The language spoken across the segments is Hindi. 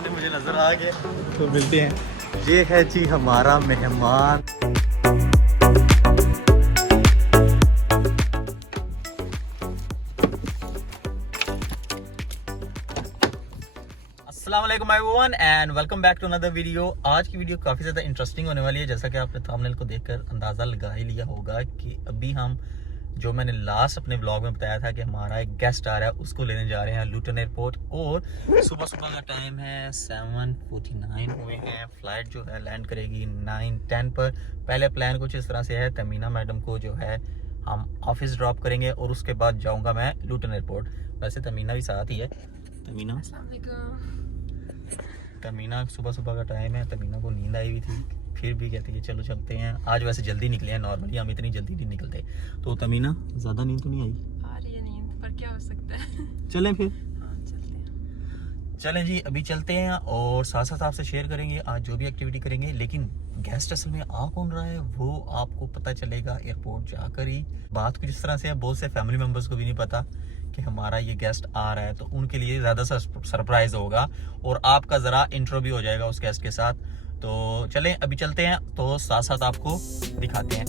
सामने मुझे नज़र आ गया, तो मिलते हैं। ये है जी हमारा मेहमान। अस्सलाम वालेकुम everyone and welcome back to another video. आज की वीडियो काफ़ी ज़्यादा इंटरेस्टिंग होने वाली है। जैसा कि आपने थंबनेल को देखकर अंदाज़ा लगा ही लिया होगा कि अभी हम जो मैंने लास्ट अपने ब्लॉग में बताया था कि हमारा एक गेस्ट आ रहा है, उसको लेने जा रहे हैं लुटन एयरपोर्ट। और सुबह सुबह का टाइम है, 7:49 हुए हैं। फ़्लाइट जो है लैंड करेगी 9:10 पर। पहले प्लान कुछ इस तरह से है, तमीना मैडम को जो है हम ऑफिस ड्रॉप करेंगे और उसके बाद जाऊँगा मैं लुटन एयरपोर्ट। वैसे तमीना भी साथ ही है। तमीना सुबह सुबह का टाइम है, तमीना को नींद आई हुई थी, फिर भी कहती है चलो चलते हैं। आज वैसे जल्दी निकले हैं, नॉर्मली हम इतनी जल्दी नहीं निकलते। तो तमीना ज़्यादा नींद तो नहीं आई? आ रही है नींद, पर क्या हो सकता है। चलें फिर? हाँ चलते हैं। चलें जी, अभी चलते हैं और साथ साथ आपसे शेयर करेंगे आज जो भी एक्टिविटी करेंगे। लेकिन गेस्ट असल में आ कौन रहा है वो आपको पता चलेगा एयरपोर्ट जाकर ही। बात कुछ इस तरह से है, बहुत से फैमिली मेम्बर्स को भी नहीं पता कि हमारा ये गेस्ट आ रहा है, तो उनके लिए ज़्यादा सरप्राइज होगा और आपका ज़रा इंट्रो भी हो जाएगा उस गेस्ट के साथ। तो चलें अभी चलते हैं, तो साथ साथ आपको दिखाते हैं।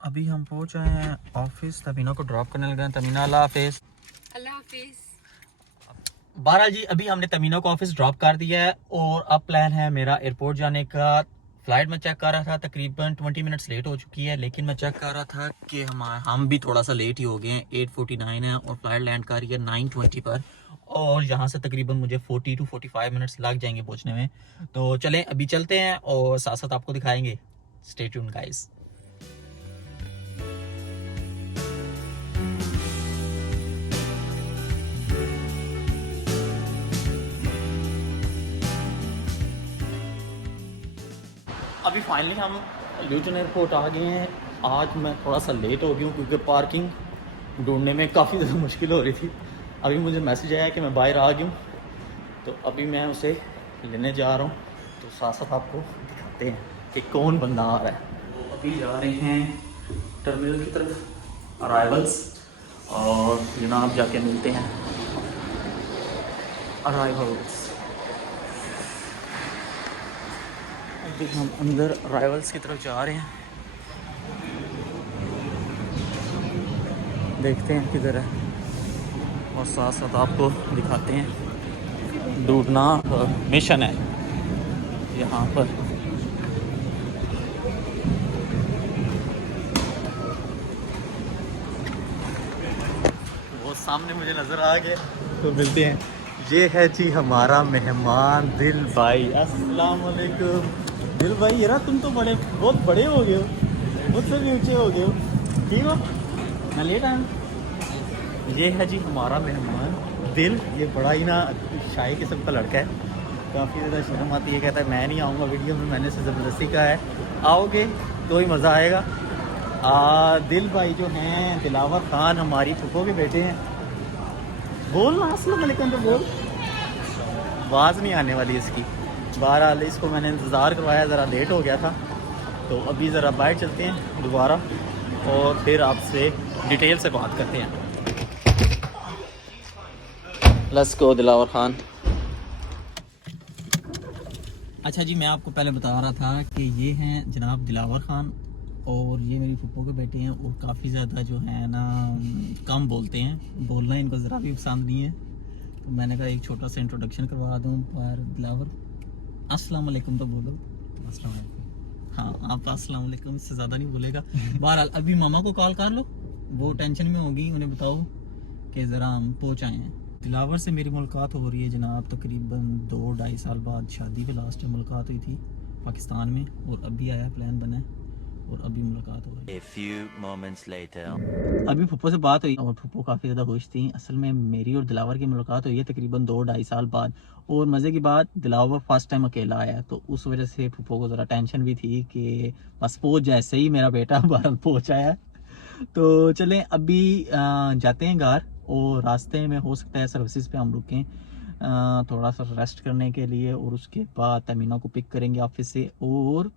अभी हम पहुंच रहे हैं ऑफिस, तमीना को ड्रॉप करने लगे हैं। तमीना अल्लाह हाफिज़। अल्लाह हाफिज। बहरहाल जी, अभी हमने तमीना को ऑफिस ड्रॉप कर दिया है और अब प्लान है मेरा एयरपोर्ट जाने का। फ्लाइट में चेक कर रहा था तकरीबन 20 मिनट्स लेट हो चुकी है, लेकिन मैं चेक कर रहा था कि हम भी थोड़ा सा लेट ही हो गए हैं। 8:49 है और फ्लाइट लैंड कर रही है 9:20 पर, और यहाँ से तकरीबन मुझे 40 to 45 मिनट्स लग जाएंगे पहुँचने में। तो चलें अभी चलते हैं और साथ साथ आपको दिखाएंगे। Stay tuned guys. अभी फाइनली हम लुटन एयरपोर्ट आ गए हैं। आज मैं थोड़ा सा लेट हो गया हूँ क्योंकि पार्किंग ढूंढने में काफ़ी ज़्यादा मुश्किल हो रही थी। अभी मुझे मैसेज आया कि मैं बाहर आ गया हूँ, तो अभी मैं उसे लेने जा रहा हूँ। तो साथ साथ आपको दिखाते हैं कि कौन बंदा आ रहा है। तो अभी जा रहे हैं टर्मिनल की तरफ, अराइवल्स, और जनाब जाके मिलते हैं अराइवल्स। अभी हम अंदर अराइवल्स की तरफ जा रहे हैं, देखते हैं किधर है और साथ साथ आपको दिखाते हैं। ढूंढना मिशन है यहाँ पर। वो सामने मुझे नज़र आ गया, तो मिलते हैं। ये है जी हमारा मेहमान दिल भाई। अस्सलाम वालेकुम दिल भाई। यार तुम तो बहुत बड़े हो गए हो, मुझसे भी ऊंचे हो गए हो। ठीक हो? मैं लेट आया हूँ। ये है जी हमारा मेहमान दिल। ये बड़ा ही ना शाही किस्म का लड़का है, काफ़ी ज़्यादा शर्म आती है, कहता है मैं नहीं आऊँगा वीडियो में। मैंने से ज़बरदस्ती कहा है आओगे तो ही मज़ा आएगा। दिल भाई जो हैं दिलावर खान हमारी फूफो के बेटे हैं। बोल ना अस्सलाम वालेकुम तो बोल। आवाज़ नहीं आने वाली इसकी। बहरहाल इसको मैंने इंतज़ार करवाया, ज़रा लेट हो गया था, तो अभी ज़रा बाहर चलते हैं दोबारा और फिर आपसे डिटेल से बात करते हैं। Let's go Dilawar Khan. अच्छा जी, मैं आपको पहले बता रहा था कि ये हैं जनाब दिलावर खान और ये मेरी फूफो के बेटे हैं, और काफ़ी ज़्यादा जो है ना कम बोलते हैं, बोलना इनको ज़रा भी पसंद नहीं है। तो मैंने कहा एक छोटा सा इंट्रोडक्शन करवा दूँ। पर दिलावर अस्सलाम वालेकुम तो बोलो। अस्सलाम वालेकुम। हाँ आप अस्सलाम वालेकुम, इससे ज़्यादा नहीं बोलेगा। बहरहाल अभी मामा को कॉल कर लो, वो टेंशन में होगी, उन्हें बताओ कि ज़रा हम पहुँच आए हैं। दिलावर से मेरी मुलाकात हो रही है जनाब तकरीबन 2-2.5 साल बाद। शादी पे लास्ट टाइम मुलाकात हुई थी पाकिस्तान में, और अभी आया प्लान बना है और अभी मुलाकात हो रही है। A few moments later. अभी फुप्पो से बात हुई और फुप्पो काफ़ी ज़्यादा खुश थी। असल में मेरी और दिलावर की मुलाकात हुई है तकरीबन 2-2.5 साल बाद, और मज़े की बात दिलावर फर्स्ट टाइम अकेला आया, तो उस वजह से फुप्पो को ज़रा टेंशन भी थी कि बस पहुँच जाए सही, मेरा बेटा बाहर पहुँच आया। तो चलें अभी जाते हैं घर, और रास्ते में हो सकता है सर्विसेज पे हम रुकें। थोड़ा सा रेस्ट करने के लिए, और उसके बाद तमीना को पिक करेंगे ऑफिस से, और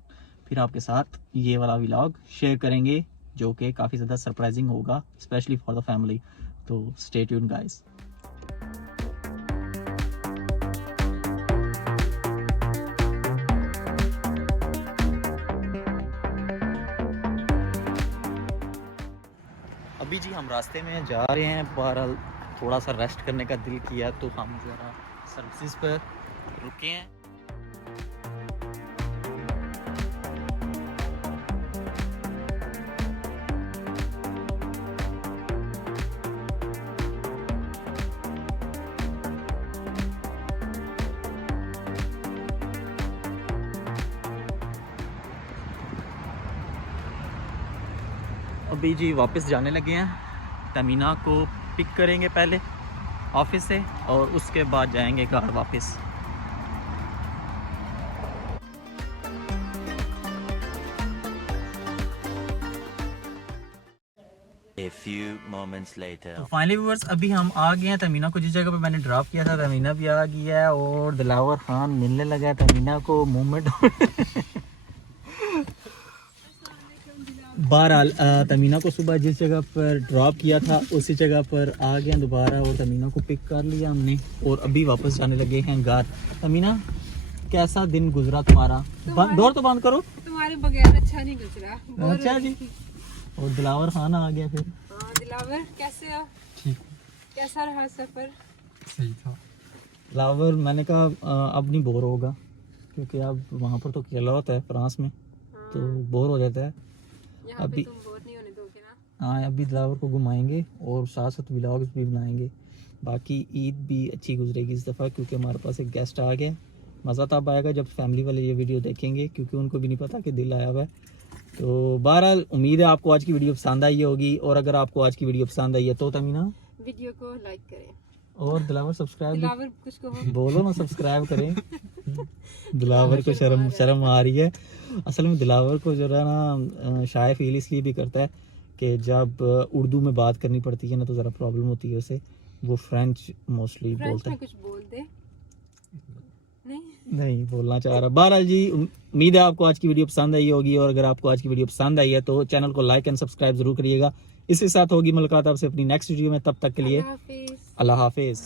फिर आपके साथ ये वाला व्लॉग शेयर करेंगे जो कि काफ़ी ज़्यादा सरप्राइजिंग होगा, स्पेशली फॉर द फैमिली। तो स्टे ट्यून्ड गाइस। अभी जी हम रास्ते में जा रहे हैं, बहरहाल थोड़ा सा रेस्ट करने का दिल किया तो हम ज़रा सर्विसेज पर रुके हैं। अभी जी वापस जाने लगे हैं, तमीना को पिक करेंगे पहले ऑफिस से, और उसके बाद जाएंगे घर वापस। A few moments later. तो फाइनली व्यूअर्स अभी हम आ गए हैं तमीना को जिस जगह पे मैंने ड्रॉप किया था, तमीना भी आ गया है और दिलावर खान मिलने लगा है तमीना को मूवमेंट। बहरहाल तमीना को सुबह जिस जगह पर ड्रॉप किया था उसी जगह पर आ गए दोबारा, और तमीना को पिक कर लिया हमने, और अभी वापस जाने लगे हैं घर। तमीना कैसा दिन गुजरा तुम्हारा? डोर तो बंद करो। तुम्हारे बगैर अच्छा नहीं गुजरा। अच्छा जी। और दिलावर खान आ गया फिर। हाँ दिलावर, कैसे हो? ठीक, कैसा रहा सफर? सही था। दिलावर मैंने कहा अब नहीं बोर होगा, क्योंकि अब वहाँ पर तो अकेला होता है फ्रांस में, तो बोर हो जाता है। यहाँ पे तुम बोर नहीं होने दोगे ना? हाँ, अभी दिलावर को घुमाएंगे और साथ साथ व्लॉग्स भी बनाएंगे। बाकी ईद भी अच्छी गुजरेगी इस दफ़ा, क्योंकि हमारे पास एक गेस्ट आ गया। मज़ा तब आएगा जब फैमिली वाले ये वीडियो देखेंगे, क्योंकि उनको भी नहीं पता कि दिल आया हुआ है। तो बहरहाल उम्मीद है आपको आज की वीडियो पसंद आई होगी, और अगर आपको आज की वीडियो पसंद आई है तो तमीना वीडियो को लाइक करें, और दिलावर सब्सक्राइब दिलावर कुछ कहो। बोलो ना, सब्सक्राइब करें। दिलावर को शर्म आ रही है। असल में दिलावर को जो है ना शाय फील इसलिए भी करता है कि जब उर्दू में बात करनी पड़ती है ना तो ज़रा प्रॉब्लम होती है उसे। वो फ्रेंच मोस्टली बोलता है। कुछ बोल दे। नहीं बोलना चाह रहा। बहरहाल जी उम्मीद है आपको आज की वीडियो पसंद आई होगी, और अगर आपको आज की वीडियो पसंद आई है तो चैनल को लाइक एंड सब्सक्राइब जरूर करिएगा। इसके साथ होगी मुलाकात आपसे अपनी नेक्स्ट वीडियो में, तब तक के लिए अल्लाह हाफिज़।